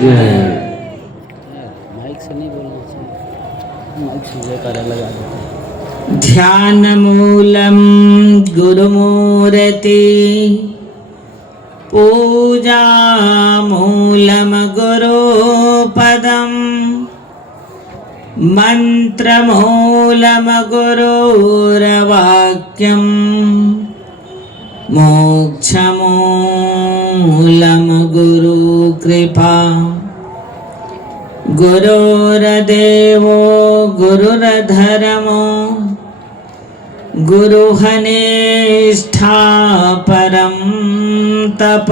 Mic से नहीं बोलना चाहिए, माइक से जयकारा लगा देते हैं। ध्यान मूलम गुरुमूर्ति पूजा मूलम गुरुपदम मंत्र मूलम गुरुर्वाक्यम मोक्ष मूलम गुरु कृपा गुरुर्देवो गुरुर्धर्मो गुरुहनिष्ठा परम तप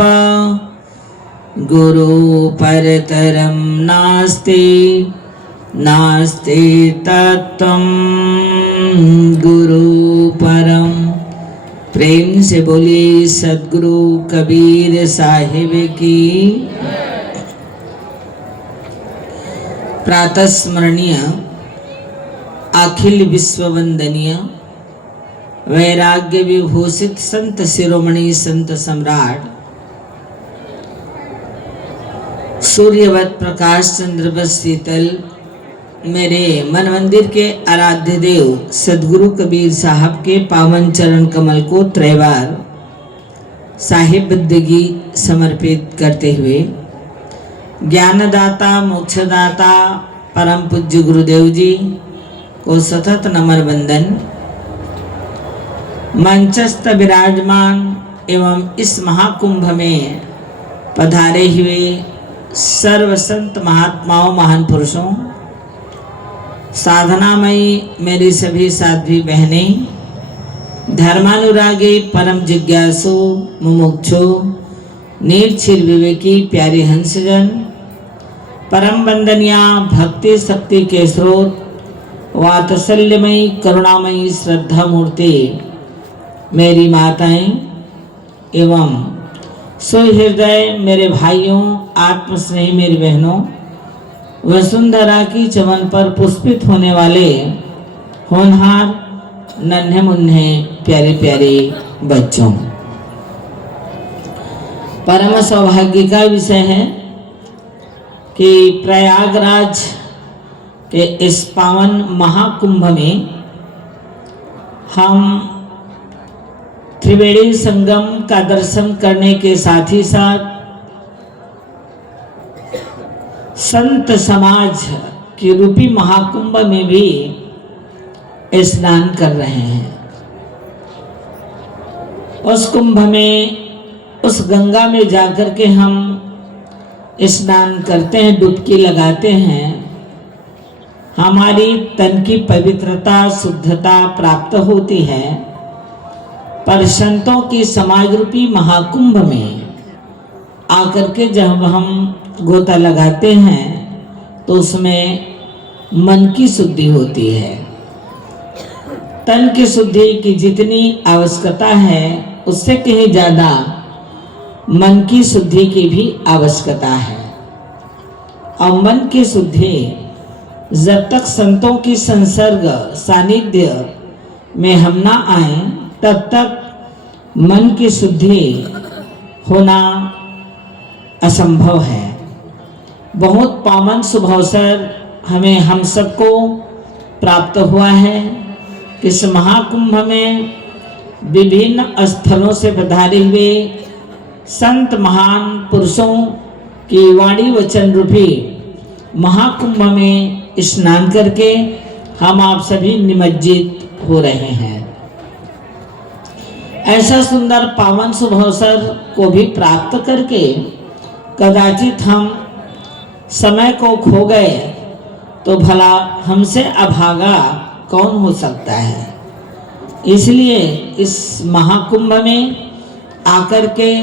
गुरु परतरम नास्ति नास्ति तत्त्वं गुरु परम। प्रेम से बोलिए सद्गुरु कबीर साहिब की। प्रातः स्मरणीय अखिल विश्व वंदनीय वैराग्य विभूषित संत शिरोमणि संत सम्राट सूर्यवत प्रकाश चंद्रवत शीतल मेरे मन मंदिर के आराध्य देव सदगुरु कबीर साहब के पावन चरण कमल को त्रैवार साहिब बंदगी समर्पित करते हुए ज्ञानदाता मोक्षदाता परम पूज्य गुरुदेव जी को सतत नमन वंदन। मंचस्थ विराजमान एवं इस महाकुंभ में पधारे हुए सर्व संत महात्माओं महान पुरुषों, साधनामयी मेरी सभी साध्वी बहनें, धर्मानुरागी परम जिज्ञासु मुमुक्षु निर्छिर विवेकी प्यारे हंसजन, परम वंदनिया भक्ति शक्ति के स्रोत वात्सल्यमयी करुणामयी श्रद्धा मूर्ति मेरी माताएं एवं सुहृदय मेरे भाइयों, आत्मस्नेही मेरी बहनों, वसुंधरा की चमन पर पुष्पित होने वाले होनहार नन्हे मुन्ने प्यारे प्यारे बच्चों, परम सौभाग्य का विषय है कि प्रयागराज के इस पावन महाकुंभ में हम त्रिवेणी संगम का दर्शन करने के साथ ही साथ संत समाज के रूपी महाकुंभ में भी स्नान कर रहे हैं। उस कुंभ में, उस गंगा में जाकर के हम स्नान करते हैं, डुबकी लगाते हैं, हमारी तन की पवित्रता शुद्धता प्राप्त होती है। पर संतों की समाज रूपी महाकुंभ में आकर के जब हम गोता लगाते हैं तो उसमें मन की शुद्धि होती है। तन की शुद्धि की जितनी आवश्यकता है उससे कहीं ज्यादा मन की शुद्धि की भी आवश्यकता है। और मन की शुद्धि जब तक संतों की संसर्ग सानिध्य में हम ना आए तब तक मन की शुद्धि होना असंभव है। बहुत पावन शुभ अवसर हमें हम सबको प्राप्त हुआ है कि इस महाकुंभ में विभिन्न स्थलों से पधारे हुए संत महान पुरुषों की वाणी वचन रूपी महाकुंभ में स्नान करके हम आप सभी निमज्जित हो रहे हैं। ऐसा सुंदर पावन शुभ अवसर को भी प्राप्त करके कदाचित हम समय को खो गए तो भला हमसे अभागा कौन हो सकता है। इसलिए इस महाकुंभ में आकर के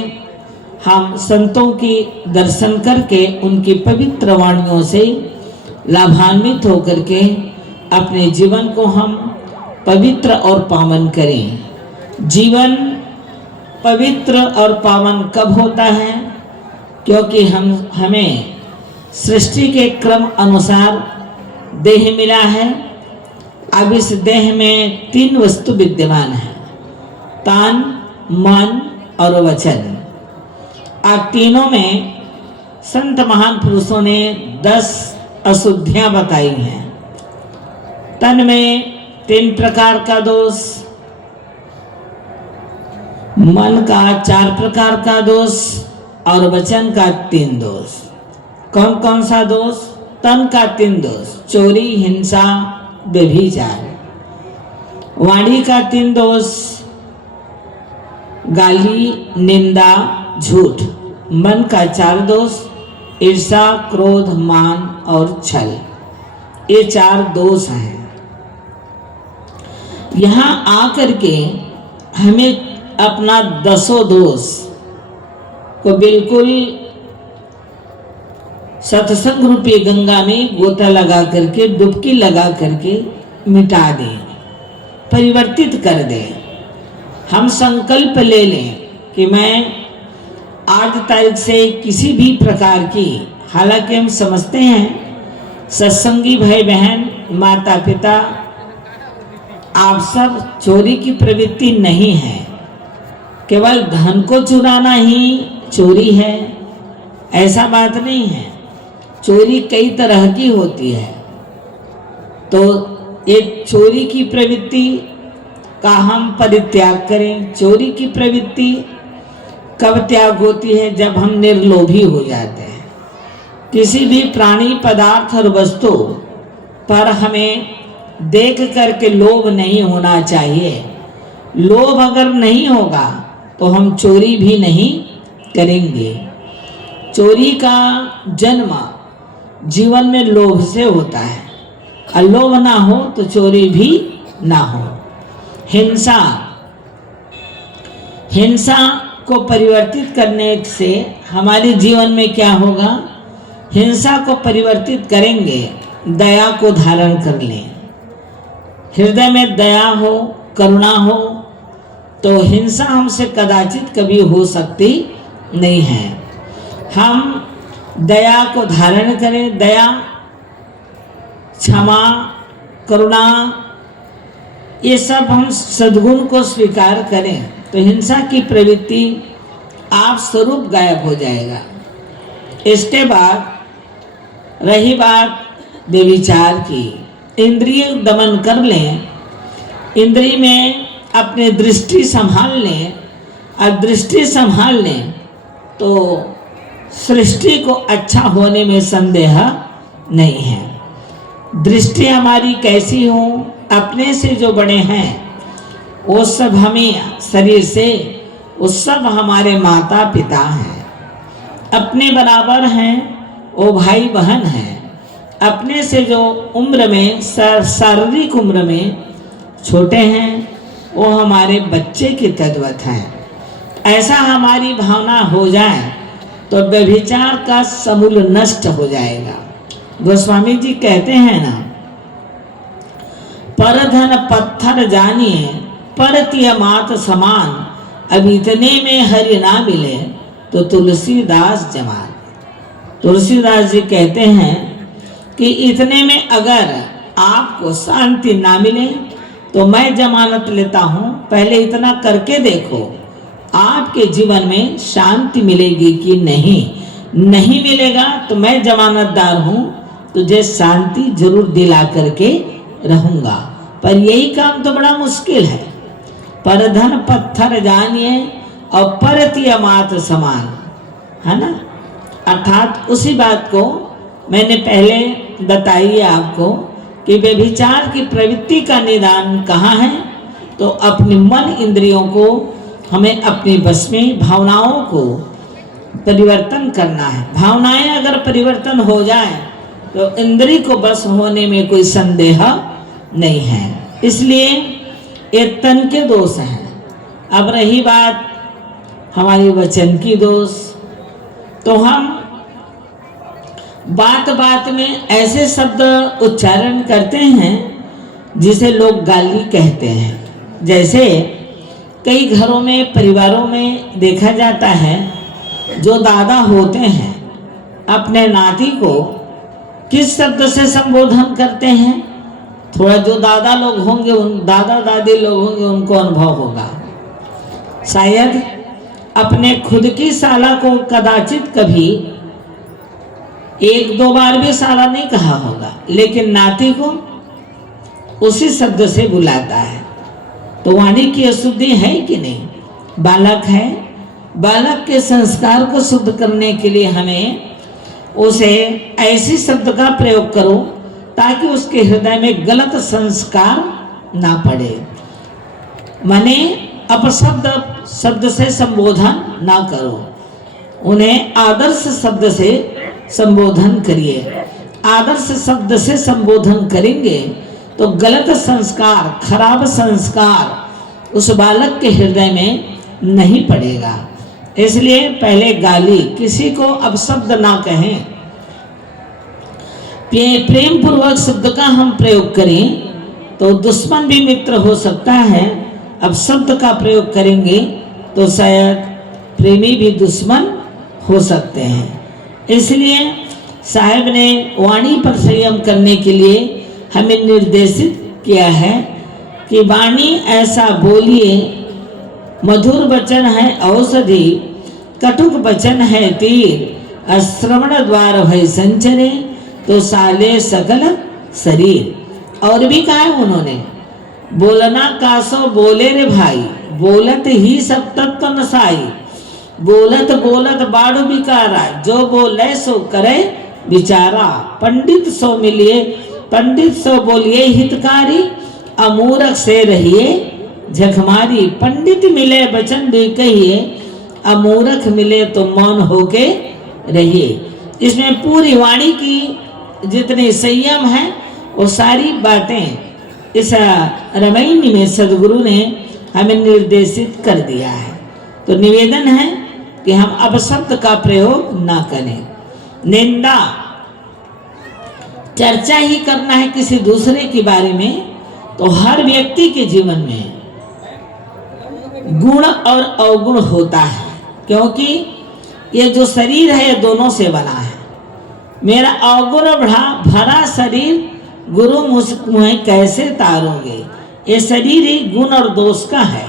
हम संतों की दर्शन करके उनकी पवित्र वाणियों से लाभान्वित होकर के अपने जीवन को हम पवित्र और पावन करें। जीवन पवित्र और पावन कब होता है? क्योंकि हमें सृष्टि के क्रम अनुसार देह मिला है। अब इस देह में 3 वस्तु विद्यमान है, तन, मन और वचन। अब तीनों में संत महान पुरुषों ने 10 अशुद्धियां बताई हैं। तन में 3 प्रकार का दोष, मन का 4 प्रकार का दोष और वचन का 3 दोष। कौन कौन सा दोष? तन का 3 दोष, चोरी, हिंसा, व्यभिचार। वाणी का 3 दोष, गाली, निंदा, झूठ। मन का 4 दोष, ईर्षा, क्रोध, मान और छल। ये 4 दोष हैं। यहाँ आकर के हमें अपना 10 दोष को बिल्कुल सत्संग रूपी गंगा में गोता लगा करके, डुबकी लगा करके मिटा दें, परिवर्तित कर दें। हम संकल्प ले लें कि मैं आज तारीख से किसी भी प्रकार की, हालांकि हम समझते हैं सत्संगी भाई बहन, माता पिता, आप सब चोरी की प्रवृत्ति नहीं है। केवल धन को चुराना ही चोरी है, ऐसा बात नहीं है। चोरी कई तरह की होती है। तो ये चोरी की प्रवृत्ति का हम परित्याग करें। चोरी की प्रवृत्ति कब त्याग होती है? जब हम निर्लोभी हो जाते हैं। किसी भी प्राणी, पदार्थ और वस्तु पर हमें देख करके लोभ नहीं होना चाहिए। लोभ अगर नहीं होगा तो हम चोरी भी नहीं करेंगे। चोरी का जन्म जीवन में लोभ से होता है, और लोभ ना हो तो चोरी भी ना हो। हिंसा, हिंसा को परिवर्तित करने से हमारे जीवन में क्या होगा? हिंसा को परिवर्तित करेंगे, दया को धारण कर लें। हृदय में दया हो, करुणा हो, तो हिंसा हमसे कदाचित कभी हो सकती नहीं है। हम दया को धारण करें। दया, क्षमा, करुणा, ये सब हम सद्गुण को स्वीकार करें तो हिंसा की प्रवृत्ति आप स्वरूप गायब हो जाएगा। इसके बाद रही बात व्यभिचार की, इंद्रिय दमन कर लें, इंद्रिय में अपने दृष्टि संभाल लें, और दृष्टि संभाल लें तो सृष्टि को अच्छा होने में संदेह नहीं है। दृष्टि हमारी कैसी हो? अपने से जो बड़े हैं वो सब हमें शरीर से, वो सब हमारे माता पिता हैं। अपने बराबर हैं वो भाई बहन हैं। अपने से जो उम्र में, शारीरिक उम्र में छोटे हैं वो हमारे बच्चे के तद्वत हैं। ऐसा हमारी भावना हो जाए तो व्यभिचार का समूल नष्ट हो जाएगा। गोस्वामी जी कहते हैं ना, परधन पत्थर जानिए परतिय मात समान, अब इतने में हरि ना मिले तो तुलसीदास जमान। तुलसीदास जी कहते हैं कि इतने में अगर आपको शांति ना मिले तो मैं जमानत लेता हूँ, पहले इतना करके देखो आपके जीवन में शांति मिलेगी कि नहीं। नहीं मिलेगा तो मैं जमानतदार हूँ, तुझे शांति जरूर दिला करके रहूँगा। पर यही काम तो बड़ा मुश्किल है। परधन पत्थर जानिए और परतिय मात समान, है ना। अर्थात उसी बात को मैंने पहले बताई है आपको कि व्यभिचार की प्रवृत्ति का निदान कहाँ है? तो अपने मन इंद्रियों को हमें अपने बस में, भावनाओं को परिवर्तन करना है। भावनाएं अगर परिवर्तन हो जाए तो इंद्रिय को बस होने में कोई संदेह नहीं है। इसलिए ये तन के दोष हैं। अब रही बात हमारी वचन की दोष, तो हम बात बात में ऐसे शब्द उच्चारण करते हैं जिसे लोग गाली कहते हैं। जैसे कई घरों में, परिवारों में देखा जाता है, जो दादा होते हैं अपने नाती को किस शब्द से संबोधन करते हैं? थोड़ा जो दादा लोग होंगे, उन दादा दादी लोग होंगे, उनको अनुभव होगा। शायद अपने खुद की साला को कदाचित कभी एक दो बार भी साला नहीं कहा होगा, लेकिन नाती को उसी शब्द से बुलाता है। तो वाणी की अशुद्धि है कि नहीं? बालक है, बालक के संस्कार को शुद्ध करने के लिए हमें उसे ऐसी शब्द का प्रयोग करो ताकि उसके हृदय में गलत संस्कार ना पड़े। माने अपशब्द शब्द से संबोधन ना करो, उन्हें आदर्श शब्द से संबोधन करिए। आदर्श शब्द से संबोधन करेंगे तो गलत संस्कार, खराब संस्कार उस बालक के हृदय में नहीं पड़ेगा। इसलिए पहले गाली, किसी को अपशब्द ना कहें। प्रेम पूर्वक शब्द का हम प्रयोग करें तो दुश्मन भी मित्र हो सकता है। अब शब्द का प्रयोग करेंगे तो शायद प्रेमी भी दुश्मन हो सकते हैं। इसलिए साहब ने वाणी पर संयम करने के लिए हमें निर्देशित किया है कि वाणी ऐसा बोलिए, मधुर वचन है औषधि, कटुक वचन है तीर, श्रवण द्वार भय संचरे तो साले सकल शरीर। और भी कहा है उन्होंने, बोलना कासो बोले रे भाई, बोलत ही सब तत्व नसाई, बोलत बोलत बाढ़ बिकारा, जो बोले सो करे विचारा, पंडित सो मिलिए, पंडित सो बोलिए हितकारी, अमूरख से रहिए झकमारी। पंडित मिले वचन भी कहिए, अमूरख मिले तो मौन होके रहिए। इसमें पूरी वाणी की जितने संयम है वो सारी बातें इस रामायण में सदगुरु ने हमें निर्देशित कर दिया है। तो निवेदन है कि हम अपशब्द का प्रयोग ना करें। निंदा, चर्चा ही करना है किसी दूसरे के बारे में, तो हर व्यक्ति के जीवन में गुण और अवगुण होता है, क्योंकि ये जो शरीर है ये दोनों से बना है। मेरा अवगुण भरा शरीर गुरु मुझे कैसे तारोगे। ये शरीर ही गुण और दोष का है।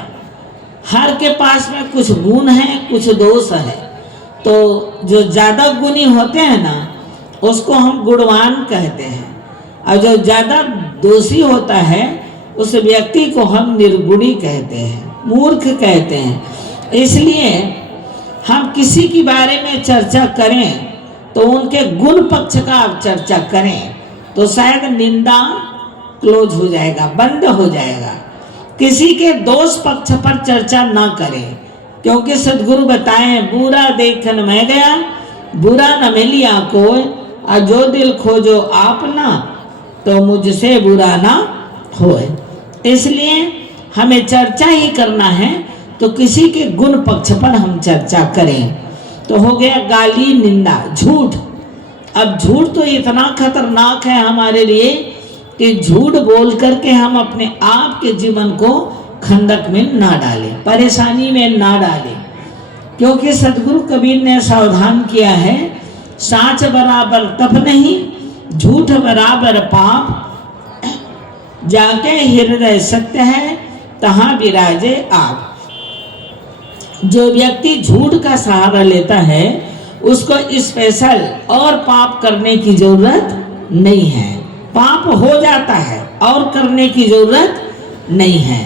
हर के पास में कुछ गुण है, कुछ दोष है। तो जो ज्यादा गुणी होते हैं ना, उसको हम गुणवान कहते हैं, और जो ज्यादा दोषी होता है उस व्यक्ति को हम निर्गुणी कहते हैं, मूर्ख कहते हैं। इसलिए हम किसी के बारे में चर्चा करें तो उनके गुण पक्ष का आप चर्चा करें तो शायद निंदा क्लोज हो जाएगा, बंद हो जाएगा। किसी के दोष पक्ष पर चर्चा ना करें, क्योंकि सदगुरु बताएं, बुरा देखन मैं गया, बुरा न मिलिया कोई, और जो दिल खोजो आपना, तो मुझसे बुरा ना होए। इसलिए हमें चर्चा ही करना है तो किसी के गुण पक्ष पर हम चर्चा करें। तो हो गया गाली, निंदा, झूठ। अब झूठ तो इतना खतरनाक है हमारे लिए कि झूठ बोल करके हम अपने आप के जीवन को खंडक में ना डालें, परेशानी में ना डालें, क्योंकि सदगुरु कबीर ने सावधान किया है, साच बराबर तप नहीं, झूठ बराबर पाप, जाके हृदय सत्य है तहां विराजे आप। जो व्यक्ति झूठ का सहारा लेता है उसको स्पेशल और पाप करने की जरूरत नहीं है। पाप हो जाता है और करने की जरूरत नहीं है।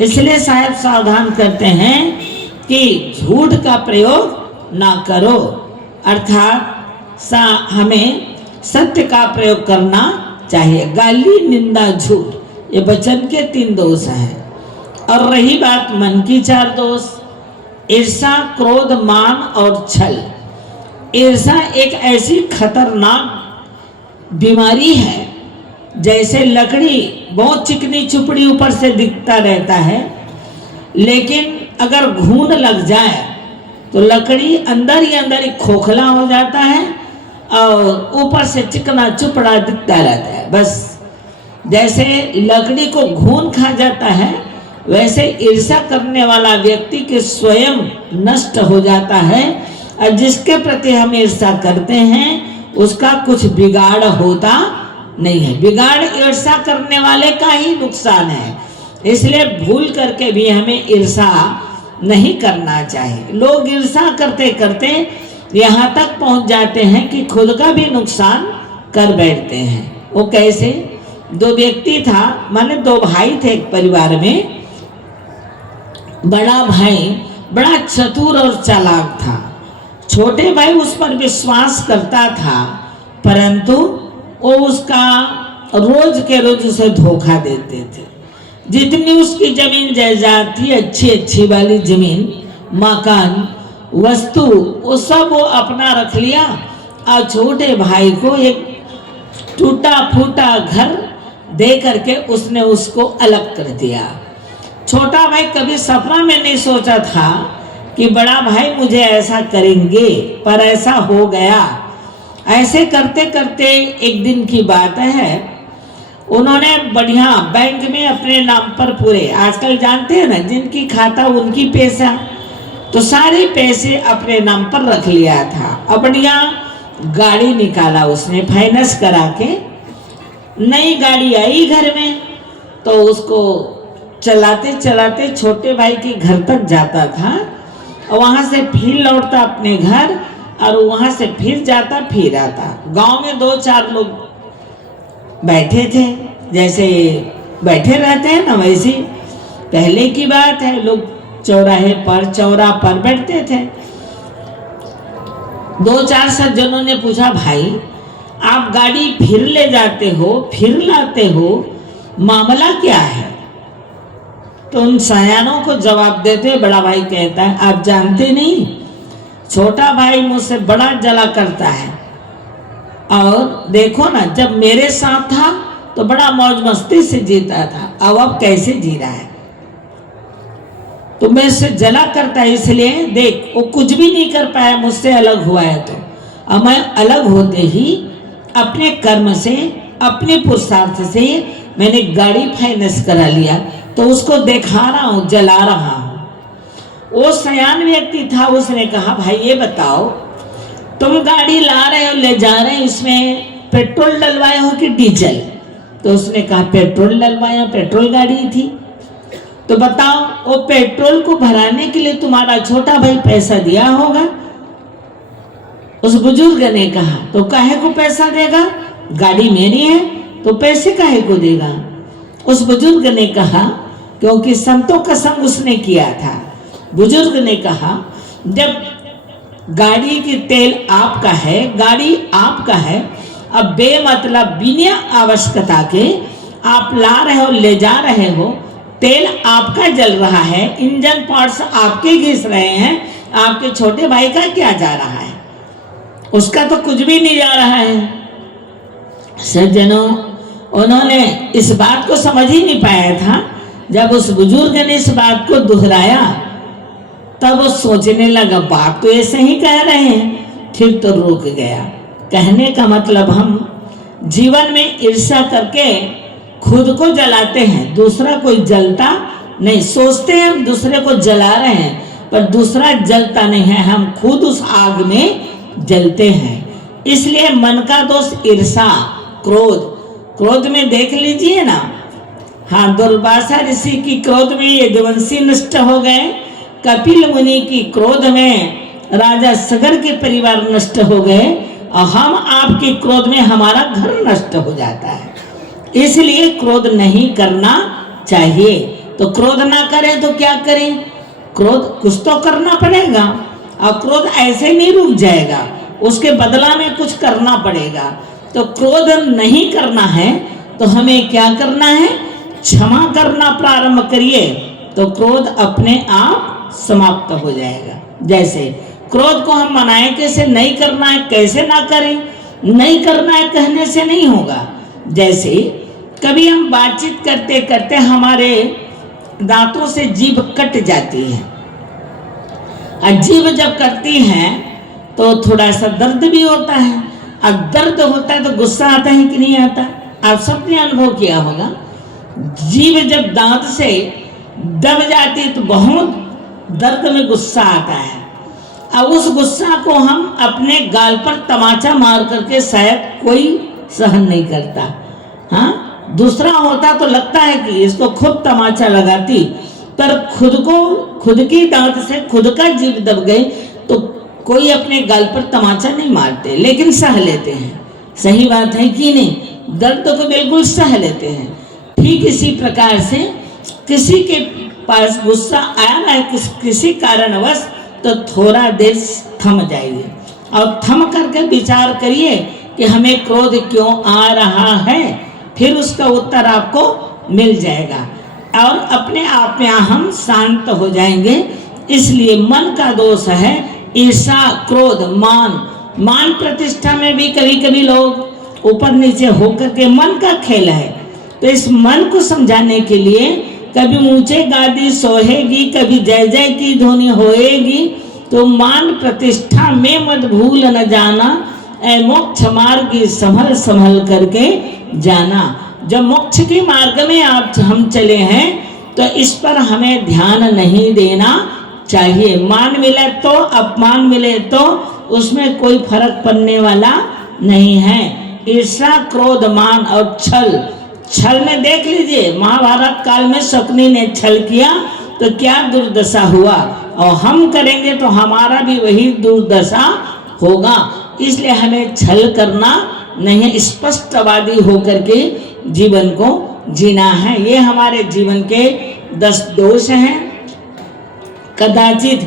इसलिए साहब सावधान करते हैं कि झूठ का प्रयोग ना करो, अर्थात हमें सत्य का प्रयोग करना चाहिए। गाली, निंदा, झूठ, ये वचन के 3 दोष हैं। और रही बात मन की 4 दोष, ईर्षा, क्रोध, मान और छल। ईर्षा एक ऐसी खतरनाक बीमारी है, जैसे लकड़ी बहुत चिकनी चुपड़ी ऊपर से दिखता रहता है, लेकिन अगर घून लग जाए तो लकड़ी अंदर ही खोखला हो जाता है और ऊपर से चिकना चुपड़ा दिखता रहता है। बस जैसे लकड़ी को घून खा जाता है, वैसे ईर्षा करने वाला व्यक्ति के स्वयं नष्ट हो जाता है, और जिसके प्रति हम ईर्षा करते हैं उसका कुछ बिगाड़ होता नहीं है। बिगाड़ ईर्षा करने वाले का ही नुकसान है। इसलिए भूल करके भी हमें ईर्षा नहीं करना चाहिए। लोग ईर्षा करते करते यहाँ तक पहुंच जाते हैं कि खुद का भी नुकसान कर बैठते हैं। वो कैसे? दो व्यक्ति था, माने दो भाई थे एक परिवार में। बड़ा भाई बड़ा चतुर और चालाक था, छोटे भाई उस पर विश्वास करता था, परंतु वो उसका रोज के रोज उसे धोखा देते थे। जितनी उसकी जमीन जायदाद थी, अच्छी अच्छी वाली जमीन, मकान, वस्तु, वो सब वो अपना रख लिया और छोटे भाई को एक टूटा फूटा घर दे करके उसने उसको अलग कर दिया। छोटा भाई कभी सपना में नहीं सोचा था कि बड़ा भाई मुझे ऐसा करेंगे, पर ऐसा हो गया। ऐसे करते करते एक दिन की बात है, उन्होंने बढ़िया बैंक में अपने नाम पर पूरे, आजकल जानते हैं ना, जिनकी खाता उनकी पैसा, तो सारे पैसे अपने नाम पर रख लिया था। अब बढ़िया गाड़ी निकाला उसने फाइनेंस करा के। नई गाड़ी आई घर में, तो उसको चलाते चलाते छोटे भाई के घर तक जाता था, और वहां से फिर लौटता अपने घर, और वहां से फिर जाता फिर आता। गांव में 2-4 लोग बैठे थे, जैसे बैठे रहते हैं ना, वैसे पहले की बात है, लोग चौराहे पर, चौरा पर बैठते थे। 2-4 सज्जनों ने पूछा, भाई आप गाड़ी फिर ले जाते हो, फिर लाते हो, मामला क्या है? तो उन सयानों को जवाब देते बड़ा भाई कहता है, आप जानते नहीं, छोटा भाई मुझसे बड़ा जला करता है, और देखो ना, जब मेरे साथ था तो बड़ा मौज मस्ती से जीता था, अब कैसे जी रहा है, तो मैं से जला करता है। इसलिए देख, वो कुछ भी नहीं कर पाया, मुझसे अलग हुआ है, तो अब मैं अलग होते ही अपने कर्म से, अपने पुरुषार्थ से मैंने गाड़ी फाइनेंस करा लिया, तो उसको दिखा रहा हूं, जला रहा हूं। वो सयान व्यक्ति था, उसने कहा, भाई ये बताओ, तुम गाड़ी ला रहे हो, ले जा रहे हो, इसमें पेट्रोल डलवाए हो कि डीजल? तो उसने कहा, पेट्रोल डलवाया, पेट्रोल गाड़ी थी। तो बताओ, वो पेट्रोल को भराने के लिए तुम्हारा छोटा भाई पैसा दिया होगा? उस बुजुर्ग ने कहा, तो काहे को पैसा देगा, गाड़ी मेरी है, तो पैसे काहे को देगा? उस बुजुर्ग ने कहा, क्योंकि संतों का संग उसने किया था। बुजुर्ग ने कहा, जब गाड़ी की तेल आपका है, गाड़ी आपका है, अब बेमतलब बिना आवश्यकता के आप ला रहे हो, ले जा रहे हो, तेल आपका जल रहा है, इंजन पार्ट्स आपके घिस रहे हैं, आपके छोटे भाई का क्या जा रहा है? उसका तो कुछ भी नहीं जा रहा है। सज्जनों, उन्होंने इस बात को समझ ही नहीं पाया था। जब उस बुजुर्ग ने इस बात को दोहराया, तब वो सोचने लगा, बात तो ऐसे ही कह रहे हैं, फिर तो रुक गया। कहने का मतलब, हम जीवन में ईर्ष्या करके खुद को जलाते हैं, दूसरा कोई जलता नहीं। सोचते हैं हम दूसरे को जला रहे हैं, पर दूसरा जलता नहीं है, हम खुद उस आग में जलते हैं। इसलिए मन का दोष ईर्ष्या, क्रोध। क्रोध में देख लीजिए ना, हाँ, दुर्वासा ऋषि की क्रोध में यदुवंशी नष्ट हो गए, कपिल मुनि की क्रोध में राजा सगर के परिवार नष्ट हो गए, और हम आपके क्रोध में हमारा घर नष्ट हो जाता है। इसलिए क्रोध नहीं करना चाहिए। तो क्रोध ना करें तो क्या करें? क्रोध कुछ तो करना पड़ेगा, और क्रोध ऐसे नहीं रुक जाएगा, उसके बदला में कुछ करना पड़ेगा। तो क्रोध नहीं करना है तो हमें क्या करना है? क्षमा करना प्रारंभ करिए, तो क्रोध अपने आप समाप्त हो जाएगा। जैसे क्रोध को हम मनाएं, कैसे नहीं करना है, कैसे ना करें, नहीं करना है कहने से नहीं होगा। जैसे कभी हम बातचीत करते करते हमारे दांतों से जीभ कट जाती है, और जीभ जब कटती है तो थोड़ा सा दर्द भी होता है। अब दर्द होता है तो गुस्सा आता है कि नहीं आता? आप सबने अनुभव किया होगा। जीभ जब दांत से दब जाती है तो बहुत दर्द में गुस्सा आता है। अब उस गुस्सा को हम अपने गाल पर तमाचा मार करके शायद कोई सहन नहीं करता। हाँ, दूसरा होता तो लगता है कि इसको खुद तमाचा लगाती, पर खुद को, खुद की दांत से खुद का जीभ दब गई तो कोई अपने गाल पर तमाचा नहीं मारते, लेकिन सह लेते हैं। सही बात है कि नहीं? दर्द को बिल्कुल सह लेते हैं। ठीक इसी प्रकार से किसी के पास गुस्सा आया ना है किसी कारणवश, तो थोड़ा देर थम जाइए और थम करके विचार करिए कि हमें क्रोध क्यों आ रहा है, फिर उसका उत्तर आपको मिल जाएगा और अपने आप में हम शांत हो जाएंगे। इसलिए मन का दोष है ईर्षा, क्रोध, मान प्रतिष्ठा में भी कभी कभी लोग ऊपर नीचे होकर के मन का खेल है। तो इस मन को समझाने के लिए कभी ऊंचे गादी सोहेगी, कभी जय जय की ध्वनि होएगी। तो मान प्रतिष्ठा में मत भूल न जाना, ऐ मोक्ष मार्ग संभल संभल करके जाना। जब मोक्ष के मार्ग में हम चले हैं तो इस पर हमें ध्यान नहीं देना चाहिए। मान मिले तो अपमान मिले तो उसमें कोई फर्क पड़ने वाला नहीं है। ईर्षा, क्रोध, मान और छल में देख लीजिए, महाभारत काल में शकुनी ने छल किया तो क्या दुर्दशा हुआ, और हम करेंगे तो हमारा भी वही दुर्दशा होगा। इसलिए हमें छल करना नहीं, स्पष्टवादी होकर के जीवन को जीना है। ये हमारे जीवन के 10 दोष हैं। कदाचित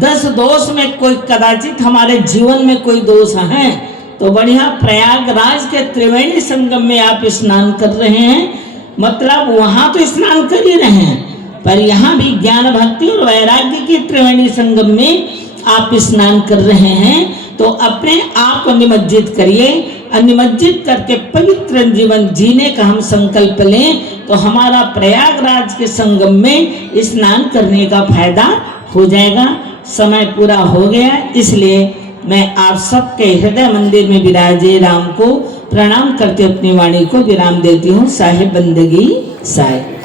10 दोष में कोई कदाचित हमारे जीवन में कोई दोष है तो बढ़िया प्रयागराज के त्रिवेणी संगम में आप स्नान कर रहे हैं, मतलब वहां तो स्नान कर ही रहे हैं, पर यहाँ भी ज्ञान, भक्ति और वैराग्य के त्रिवेणी संगम में आप स्नान कर रहे हैं। तो अपने आप को निमज्जित करिए, निमज्जित करके पवित्र जीवन जीने का हम संकल्प लें तो हमारा प्रयागराज के संगम में स्नान करने का फायदा हो जाएगा। समय पूरा हो गया, इसलिए मैं आप सबके हृदय मंदिर में विराजे राम को प्रणाम करते अपनी वाणी को विराम देती हूँ। साहिब बंदगी साहिब।